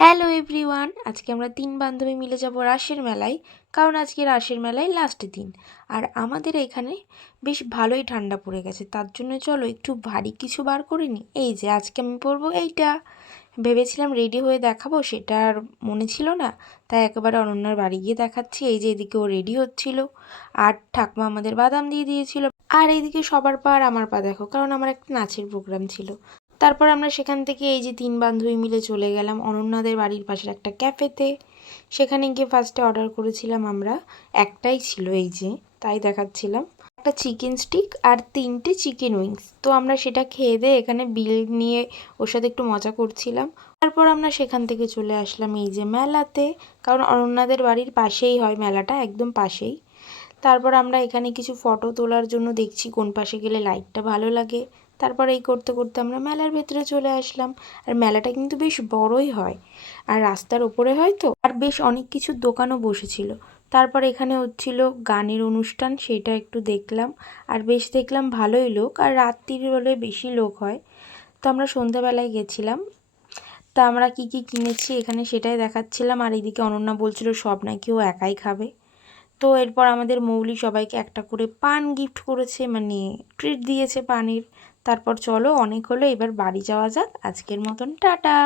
Hello everyone, আজকে আমরা 3 বান্ধবী মিলে যাব রাসের মেলায়। কারণ আজকে রাসের মেলায় লাস্ট দিন। আর আমাদের এখানে বেশ ভালোই ঠান্ডা পড়ে গেছে, তার জন্য চলো একটু ভারী কিছু বার করে নিই। এই যে আজকে আমি পরবো এইটা। ভেবেছিলাম রেডি হয়ে দেখাবো, সেটা আর মনে ছিল না, তাই একেবারে অনন্যার বাড়ি গিয়ে দেখাচ্ছি। এই যে এদিকে ও রেডি হচ্ছিল, আর ঠাকমা আমাদের বাদাম দিয়ে দিয়েছিল। আর এইদিকে সবার পা আর আমার পা দেখো, কারণ আমার একটা নাচের প্রোগ্রাম ছিল। তারপর আমরা সেখান থেকে এই যে 3 বান্ধবী মিলে চলে গেলাম অনন্যাদের বাড়ির পাশের একটা ক্যাফেতে। সেখানে গিয়ে ফার্স্টে অর্ডার করেছিলাম আমরা, একটাই ছিল এই যে, তাই দেখাচ্ছিলাম, একটা চিকেন স্টিক আর 3টে চিকেন উইংস। তো আমরা সেটা খেয়ে দিয়ে এখানে বিল নিয়ে ওর সাথে একটু মজা করছিলাম। তারপর আমরা সেখান থেকে চলে আসলাম এই যে মেলাতে, কারণ অনন্যাদের বাড়ির পাশেই হয় মেলাটা, একদম পাশেই। তারপর আমরা এখানে কিছু ফটো তোলার জন্য দেখছি কোন পাশে গেলে লাইটটা ভালো লাগে। তারপর এই করতে করতে আমরা মেলার ভেতরে চলে আসলাম। আর মেলাটা কিন্তু বেশ বড়ই হয়, আর রাস্তার ওপরে হয় তো, আর বেশ অনেক কিছু দোকানও বসেছিল। তারপর এখানে হচ্ছিল গানের অনুষ্ঠান, সেটা একটু দেখলাম। আর বেশ দেখলাম ভালোই লোক, আর রাত্রির হলে বেশি লোক হয়। তো আমরা সন্ধ্যাবেলায় গেছিলাম। তা আমরা কি কি কিনেছি এখানে সেটাই দেখাচ্ছিলাম। আর এদিকে অনন্যা বলছিল সব নাকি ও একাই খাবে। তো এরপর আমাদের মৌলি সবাইকে একটা করে পান গিফট করেছে, মানে ট্রিট দিয়েছে পানের। তারপর চলো, অনেক হলো, এবার বাড়ি যাওয়া যাক। আজকের মতন টাটা।